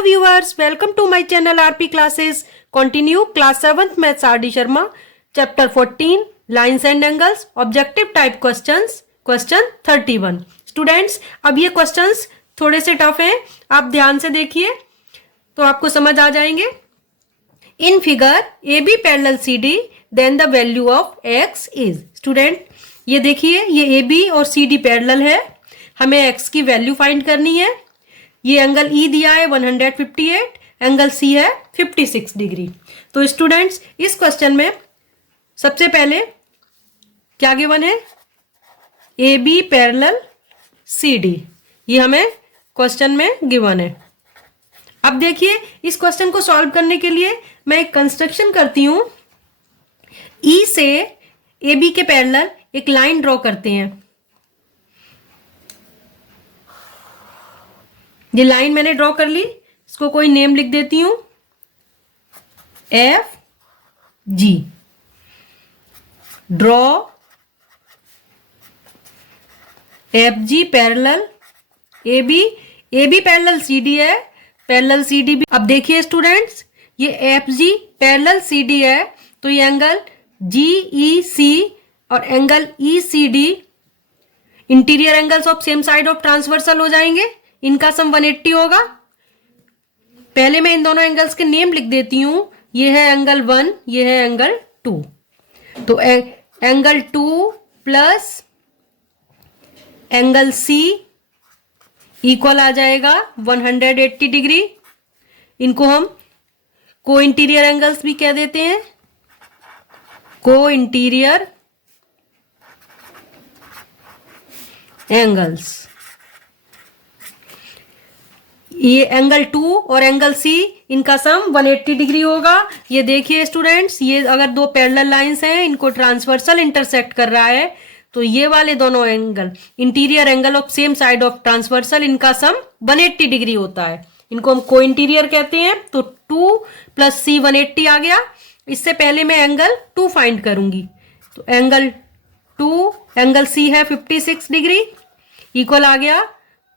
Hello viewers, welcome to my channel RP Classes. Continue class 7th Maths RD Sharma, chapter 14 Lines and Angles, objective type questions, question 31. Students, अब ये questions थोड़े से tough हैं, आप ध्यान से देखिए तो आपको समझ आ जाएंगे. In figure AB parallel CD, then the value of X is. Student, ये देखिए ये AB और CD पैरेलल है, हमें X की वैल्यू फाइंड करनी है. ये एंगल E दिया है 158, एंगल C है 56 डिग्री. तो स्टूडेंट्स इस क्वेश्चन में सबसे पहले क्या गिवन है, AB पैरेलल CD, ये हमें क्वेश्चन में गिवन है. अब देखिए इस क्वेश्चन को सॉल्व करने के लिए मैं एक कंस्ट्रक्शन करती हूं. E से AB के पैरेलल एक लाइन ड्रॉ करते हैं. ये लाइन मैंने ड्रॉ कर ली, इसको कोई नेम लिख देती हूं, F G. Draw F G parallel A B, A B parallel C D है, पैरेलल सी डी भी. अब देखिए स्टूडेंट्स ये F G parallel C D है, तो ये एंगल जी ई सी और angle E C D interior angles of same side of transversal हो जाएंगे. इनका सम 180 होगा. पहले मैं इन दोनों एंगल्स के नेम लिख देती हूं. ये है एंगल 1, ये है एंगल 2. तो angle 2 plus angle C equal आ जाएगा 180 डिग्री. इनको हम को इंटीरियर एंगल्स भी कह देते हैं, को इंटीरियर एंगल्स. ये एंगल 2 और एंगल C इनका सम 180 डिग्री होगा. ये देखिए स्टूडेंट्स, ये अगर दो पैरेलल लाइंस हैं, इनको ट्रांसवर्सल इंटरसेक्ट कर रहा है, तो ये वाले दोनों angle interior angle of same side of transversal, इनका सम 180 डिग्री होता है. इनको हम को इंटीरियर कहते हैं. तो 2 प्लस C 180 आ गया. इससे पहले मैं एंगल 2 फाइंड करूंगी. तो एंगल 2, एंगल C है 56 डिग्री, इक्वल आ गया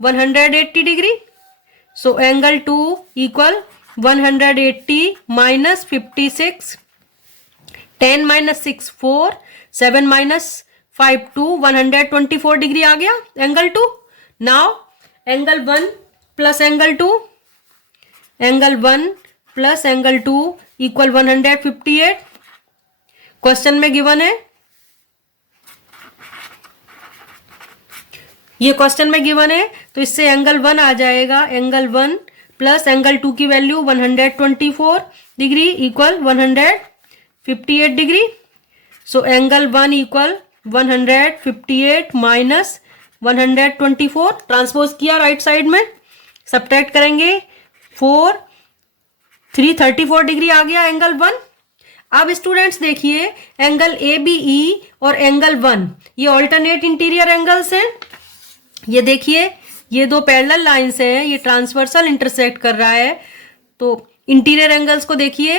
180 degree. So angle 2 equal 180 minus 56, 10 minus 6 4, 7 minus 5 2, 124 degree आ गया angle 2. Now angle 1 plus angle 2, angle 1 plus angle 2 equal 158. Question में गिवन है, ये क्वेश्चन में गिवन है, तो इससे एंगल 1 आ जाएगा. एंगल 1 प्लस एंगल 2 की value 124 degree equal 158 degree. So angle 1 equal 158 minus 124. Transpose किया राइट साइड में, सब्ट्रैक्ट करेंगे 4, 334 डिग्री आ गया एंगल 1. अब स्टूडेंट्स देखिए एंगल ए बी ई और एंगल 1 ये ऑल्टरनेट इंटीरियर एंगल्स हैं. ये देखिए ये दो पैरेलल लाइंस हैं, ये ट्रांसवर्सल इंटरसेक्ट कर रहा है. तो इंटीरियर एंगल्स को देखिए,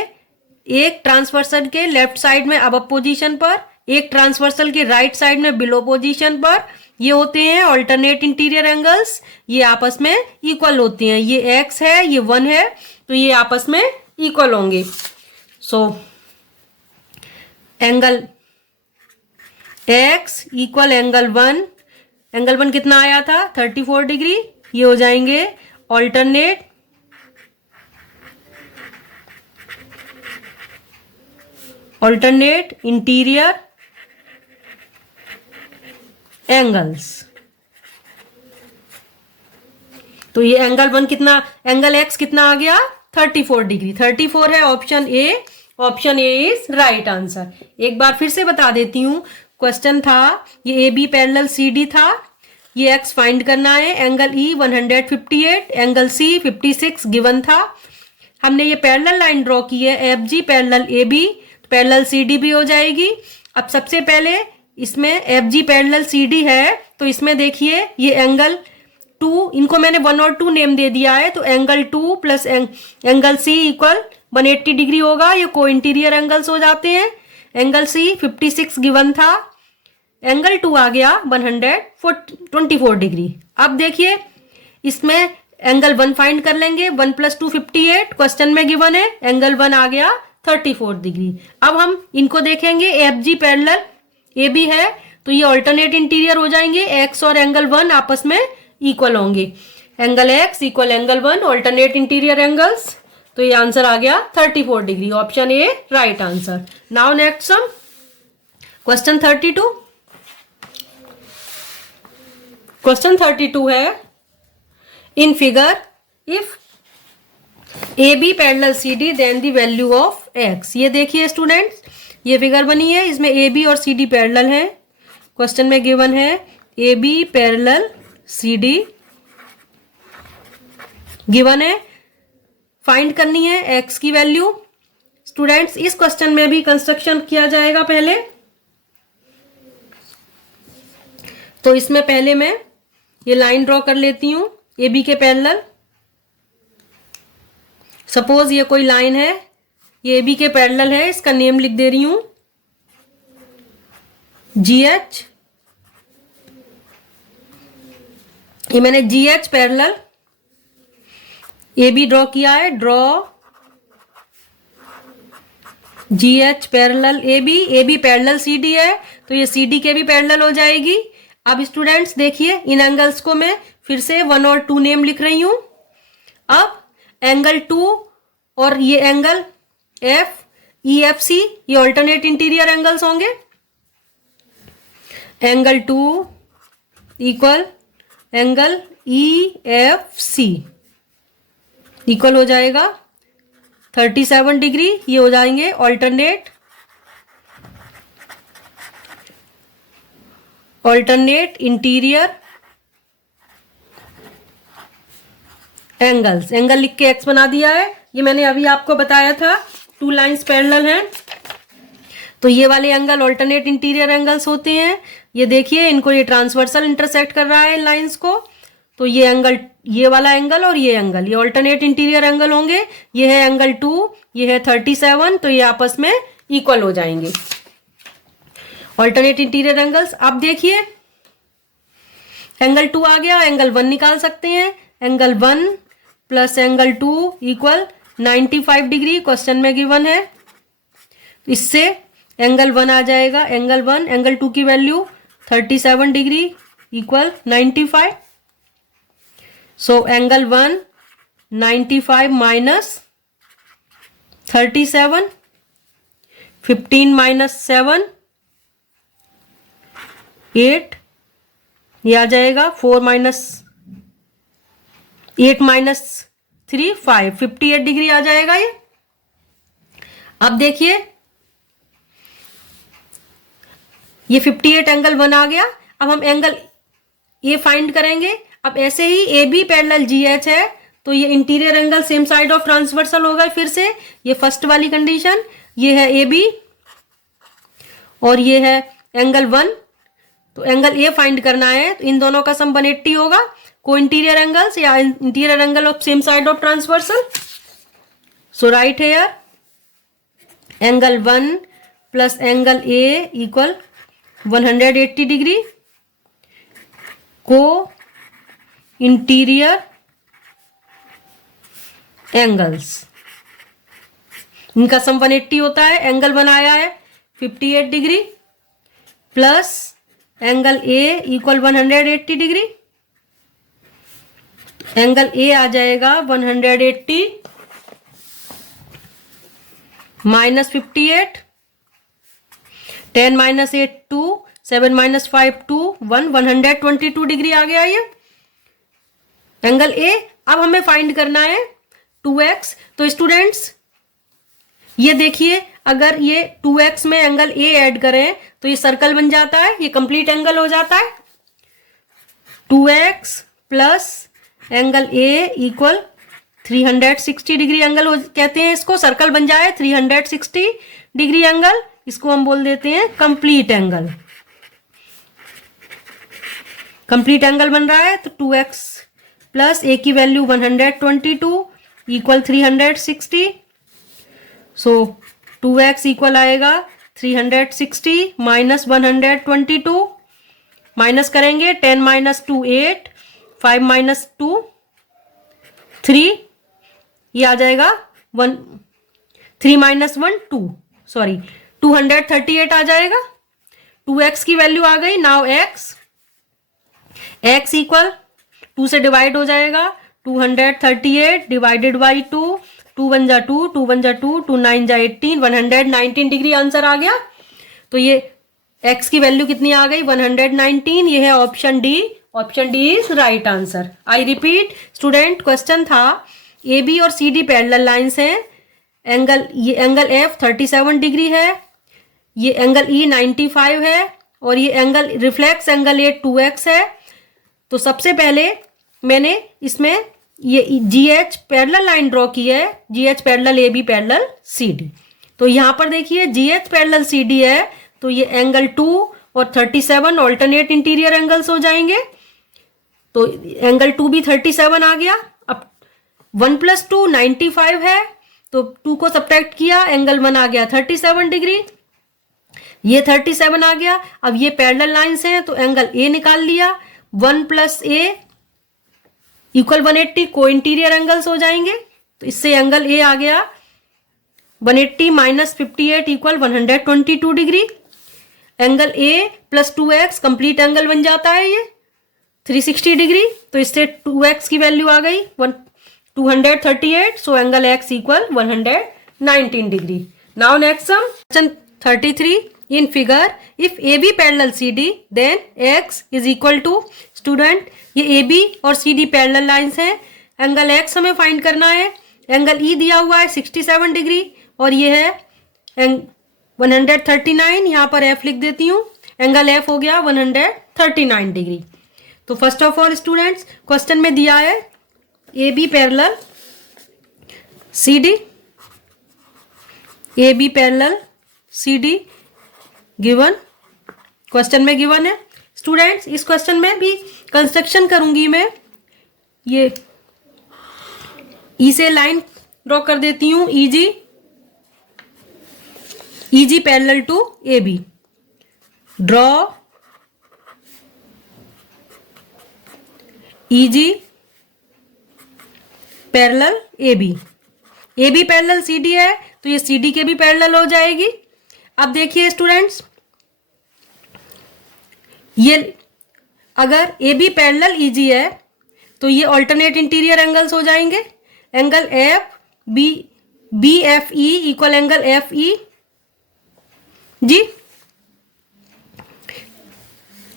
एक ट्रांसवर्सल के लेफ्ट साइड में अब पोजीशन पर, एक ट्रांसवर्सल के राइट साइड में बिलो पोजीशन पर. ये होते हैं ऑल्टरनेट इंटीरियर एंगल्स. ये आपस में इक्वल होते हैं. ये x है, ये 1 है, तो ये आपस में इक्वल होंगे. सो angle x equal angle 1, angle 1 कितना आया था 34 डिग्री. ये हो जाएंगे ऑल्टरनेट इंटीरियर एंगल्स. तो ये एंगल 1 कितना, एंगल x कितना आ गया 34 डिग्री. 34 है option A. Option A is right answer. एक बार फिर से बता देती हूं, क्वेश्चन था ये A B parallel C D था, ये एक्स फाइंड करना है. Angle E 158, angle C 56 given था. हमने ये पैरेलल लाइन ड्रॉ की है F G parallel A B, parallel C D भी हो जाएगी. अब सबसे पहले इसमें F G parallel C D है, तो इसमें देखिए ये एंगल 2, इनको मैंने 1 और 2 नेम दे दिया है. तो angle 2 plus angle C equal 180 degree होगा. ये को इंटीरियर एंगल्स हो जाते हैं. एंगल सी 56 गिवन था, एंगल 2 आ गया 124 डिग्री. अब देखिए इसमें एंगल 1 फाइंड कर लेंगे। 1 + 2 58 क्वेश्चन में गिवन है। एंगल 1 आ गया 34 डिग्री। अब हम इनको देखेंगे। F G parallel A B है तो ये ऑल्टरनेट इंटीरियर हो जाएंगे। एक्स और एंगल 1 आपस में इक्वल होंगे। Angle x equal angle 1 alternate interior angles. तो ये आंसर आ गया 34 degree. Option A right answer. Now next sum question 32। Question 32 है in figure if A B parallel C D then the value of x. ये देखिए students, ये figure बनी है, इसमें ए बी और सी डी पैरेलल है। क्वेश्चन में गिवन है A B parallel C D given है, फाइंड करनी है एक्स की वैल्यू। स्टूडेंट्स इस क्वेश्चन में भी कंस्ट्रक्शन किया जाएगा पहले। तो इसमें पहले मैं ये लाइन ड्रॉ कर लेती हूं ए बी के पैरेलल। सपोज ये कोई लाइन है, ये ए बी के पैरेलल है, इसका नेम लिख दे रही हूं जी एच। ये मैंने G H parallel A B draw किया है। Draw G H parallel A B parallel C D है तो ये सी डी के भी पैरेलल हो जाएगी। अब स्टूडेंट्स देखिए इन एंगल्स को मैं फिर से 1 और 2 नेम लिख रही हूं। अब एंगल 2 और ये angle F E F C ये ऑल्टरनेट इंटीरियर एंगल्स होंगे। Angle 2 equal angle E F C equal हो जाएगा 37 डिग्री। ये हो जाएंगे ऑल्टरनेट इंटीरियर एंगल्स। एंगल लिख के एक्स बना दिया है। ये मैंने अभी आपको बताया था 2 लाइंस पैरेलल हैं तो ये वाले एंगल ऑल्टरनेट इंटीरियर एंगल्स होते हैं। ये देखिए इनको ये ट्रांसवर्सल इंटरसेक्ट कर रहा है इन लाइंस को। तो ये एंगल, ये वाला एंगल और ये एंगल, ये ऑल्टरनेट इंटीरियर एंगल होंगे। ये है एंगल 2, ये है 37, तो ये आपस में इक्वल हो जाएंगे ऑल्टरनेट इंटीरियर एंगल्स। अब देखिए एंगल 2 आ गया, एंगल 1 निकाल सकते हैं। Angle 1 plus angle 2 equal 95 degree question में गिवन है। इससे एंगल 1 आ जाएगा, एंगल 1 एंगल 2 की value 37 degree equal 95। So angle 1 95 minus 37, 15 minus 7 8, ये आ जाएगा 4 माइनस 8 माइनस 3 5, 58 डिग्री आ जाएगा ये। अब देखिए ये 58 एंगल 1 आ गया। अब हम एंगल ए फाइंड करेंगे। अब ऐसे ही A B parallel G H है तो ये interior angle same side of transversal होगा। फिर से ये फर्स्ट वाली कंडीशन, ये है ए बी और ये है एंगल 1। तो एंगल ए फाइंड करना है तो इन दोनों का सम 180 होगा। को इंटीरियर एंगल्स या interior angle of same side of transversal. So right here angle 1 plus angle A equal 180 degree. Co interior angles, इनका सम 180 होता है। एंगल 1 आया है 58 degree plus angle A equal 180 degree. Angle A आ जाएगा 180 minus 58, 10 minus 8 2, 7 minus 5 2, 122 degree आ गया ये एंगल ए। अब हमें फाइंड करना है 2x। तो स्टूडेंट्स ये देखिए अगर ये 2x में एंगल ए ऐड करें तो ये सर्कल बन जाता है, ये कंप्लीट एंगल हो जाता है। 2x plus angle A equal 360 degree angle कहते हैं इसको। सर्कल बन जाए 360 डिग्री एंगल, इसको हम बोल देते हैं कंप्लीट एंगल। कंप्लीट एंगल बन रहा है तो 2x प्लस ए की वैल्यू 122 इक्वल 360। सो 2x इक्वल आएगा 360 माइनस 122, माइनस करेंगे 10 माइनस 2 8, 5 माइनस 2 3, ये आ जाएगा 1, 3 माइनस 1 2, सॉरी 238 आ जाएगा। 2x की वैल्यू आ गई। नाउ x इक्वल 2 से डिवाइड हो जाएगा, 238 डिवाइडेड बाई 2, 2 1 जा 2, 2 1 जा 2, 2 9 जा 18, 119 डिग्री आंसर आ गया। तो ये x की वैल्यू कितनी आ गई? 119। ये है option D. Option D is right answer. I repeat student, question था ए बी और सी डी पैरेलल लाइंस हैं। एंगल, ये एंगल एफ 37 डिग्री है, ये एंगल ई 95 है, और ये एंगल रिफ्लेक्स एंगल ये 2x है। तो सबसे पहले मैंने इसमें ये G H parallel line draw की है, G H parallel A B parallel C D. तो यहाँ पर देखिए G H parallel C D है, तो ये एंगल 2 और 37 ऑल्टरनेट इंटीरियर एंगल्स हो जाएंगे। तो एंगल 2 भी 37 आ गया। अब 1 + 2 95 है, तो 2 को सब्ट्रैक्ट किया, एंगल 1 आ गया 37 डिग्री, ये 37 आ गया। अब ये पैरेलल लाइंस हैं, तो एंगल ए निकाल लिया, 1 + a इक्वल 180 को इंटीरियर एंगल्स हो जाएंगे। तो इससे एंगल ए आ गया 180 - 58 इक्वल 122 डिग्री। एंगल ए + 2x कंप्लीट एंगल बन जाता है ये 360 डिग्री। तो इससे 2x की वैल्यू आ गई 238। So angle x equal 119 degree. Now next sum, question 33 in figure if A B parallel C D then x is equal to. Student, ये ए बी और सी डी पैरेलल लाइंस हैं, angle x हमें find करना है। Angle ई दिया हुआ है 67 degree, और ये है 139, यहाँ पर f लिख देती हूँ, एंगल f हो गया 139 डिग्री। तो first of all students, question में दिया है A B parallel C D, A B parallel C D given, question में गिवन है। स्टूडेंट्स, इस क्वेश्चन में भी कंस्ट्रक्शन करूंगी मैं। ये ई से लाइन ड्रॉ कर देती हूं, E G parallel to A B. Draw E G parallel A B parallel C D है, तो ये सी डी के भी पैरेलल हो जाएगी। अब देखिए स्टूडेंट्स, ये अगर ए बी पैरेलल ई जी है, तो ये ऑल्टरनेट इंटीरियर एंगल्स हो जाएंगे। Angle F B F E equal angle F E G,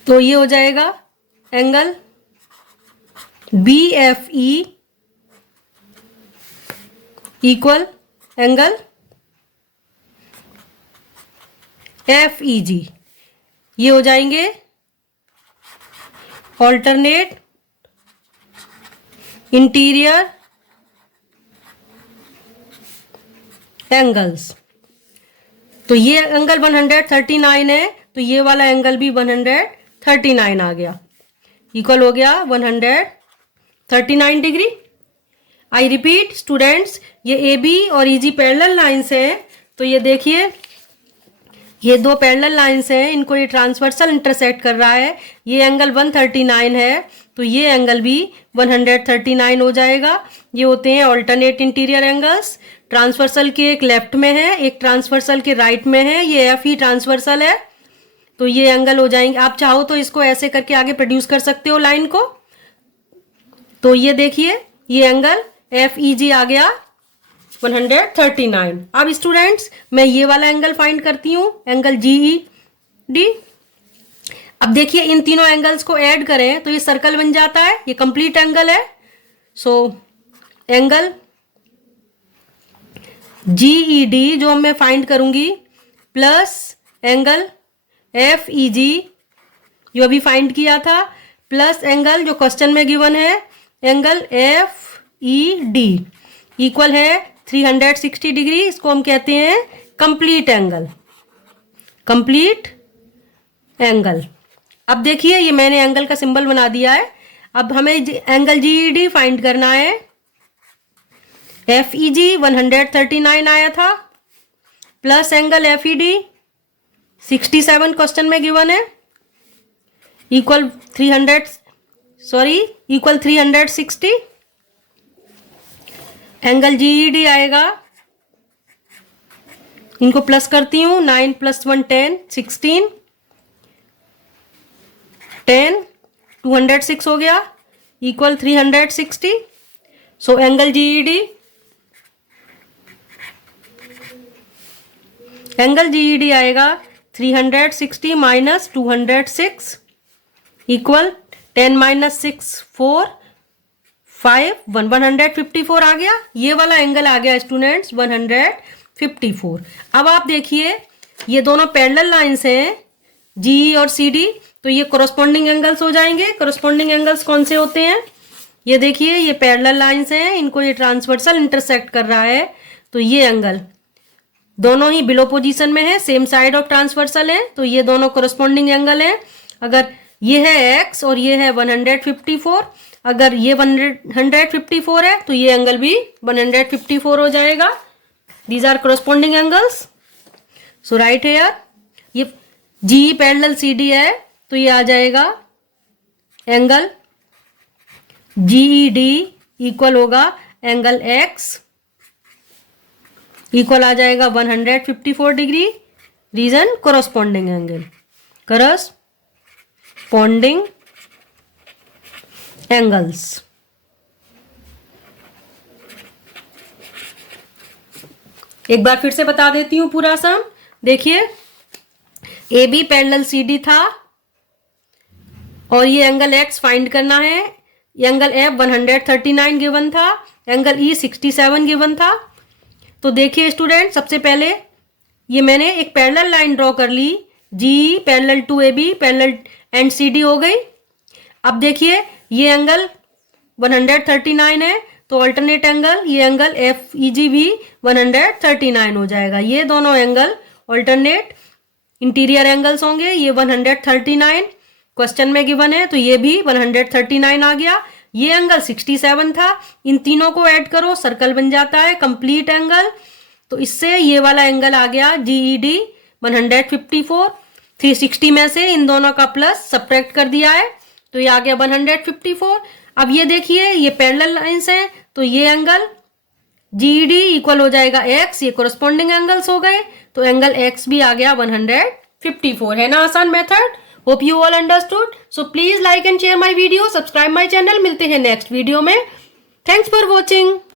तो ये हो जाएगा angle B F E equal angle F E G. ये हो जाएंगे ऑल्टरनेट इंटीरियर एंगल्स। तो ये एंगल 139 है, तो ये वाला एंगल भी 139 आ गया, इक्वल हो गया 139 डिग्री। आई रिपीट स्टूडेंट्स, ये ए बी और ई जी पैरेलल लाइंस हैं। तो ये देखिए, ये दो पैरेलल लाइंस हैं, इनको ये ट्रांसवर्सल इंटरसेक्ट कर रहा है। ये एंगल 139 है, तो ये एंगल भी 139 हो जाएगा। ये होते हैं ऑल्टरनेट इंटीरियर एंगल्स। ट्रांसवर्सल के एक लेफ्ट में है, एक ट्रांसवर्सल के राइट में है, ये एफ ई ट्रांसवर्सल है, तो ये एंगल हो जाएंगे। आप चाहो तो इसको ऐसे करके आगे प्रोड्यूस कर सकते हो लाइन को। तो ये देखिए, ये एंगल एफ ई जी आ गया 139। अब स्टूडेंट्स, मैं ये वाला एंगल फाइंड करती हूँ, एंगल जी ई डी। अब देखिए, इन तीनों एंगल्स को ऐड करें तो ये सर्कल बन जाता है, ये कंप्लीट एंगल है। So angle G E D जो मैं फाइंड करूंगी, प्लस एंगल एफ ई जी जो अभी फाइंड किया था, प्लस एंगल जो क्वेश्चन में गिवन है angle F E D, equal है 360 डिग्री। इसको हम कहते हैं कंप्लीट एंगल, कंप्लीट एंगल। अब देखिए, ये मैंने एंगल का सिंबल बना दिया है। अब हमें angle G E D find करना है। एफ ई जी 139 आया था, plus angle F E D 67 question में गिवन है, इक्वल 360। एंगल GED आएगा, इनको प्लस करती हूँ, 9 + 1 10, 16, 10, 206 हो गया, इक्वल 360. सो एंगल GED आएगा 360 माइनस 206 इक्वल 10 - 6 4 5 1 154 आ गया। ये वाला एंगल आ गया स्टूडेंट्स 154। अब आप देखिए ये दोनों पैरेलल लाइंस हैं GE और CD, तो ये कोरस्पॉन्डिंग एंगल्स हो जाएंगे। कोरस्पॉन्डिंग एंगल्स कौन से होते हैं? ये देखिए ये पैरेलल लाइंस हैं, इनको ये ट्रांसवर्सल इंटरसेक्ट कर रहा है, तो ये एंगल दोनों ही बिलो पोजीशन में है, सेम साइड ऑफ ट्रांसवर्सल है, तो ये दोनों कोरस्पॉन्डिंग एंगल है। अगर ये है x और ये है 154, अगर ये 154 है तो ये एंगल भी 154 हो जाएगा। These are corresponding angles. So right here ये GE पैरेलल CD है, तो ये आ जाएगा एंगल GED इक्वल होगा एंगल x इक्वल आ जाएगा 154 degree. Reason corresponding angle, corresponding angles. एक बार फिर से बता देती हूं पूरा सम। देखिए AB पैरेलल CD था और ये एंगल x फाइंड करना है। एंगल F 139 गिवन था, एंगल E 67 गिवन था। तो देखिए स्टूडेंट, सबसे पहले ये मैंने एक पैरेलल लाइन ड्रॉ कर ली, GE parallel to AB parallel and CD हो गई। अब देखिए ये एंगल 139 है, तो अल्टरनेट एंगल ये एंगल FEG भी 139 हो जाएगा। ये दोनों एंगल अल्टरनेट इंटीरियर एंगल्स होंगे। ये 139 क्वेश्चन में गिवन है, तो ये भी 139 आ गया। ये एंगल 67 था, इन तीनों को ऐड करो, सर्कल बन जाता है कंप्लीट एंगल। तो इससे ये वाला एंगल आ गया GED 154। 360 में से इन दोनों का प्लस सब्ट्रैक्ट कर दिया है, तो ये आ गया 154। अब ये देखिए ये पैरेलल लाइंस हैं, तो ये एंगल GED इक्वल हो जाएगा x, ये कोरस्पॉन्डिंग एंगल्स हो गए, तो एंगल x भी आ गया 154। है ना आसान method. Hope you all understood. So please like and share my video, subscribe my channel. मिलते हैं नेक्स्ट वीडियो में। Thanks for watching.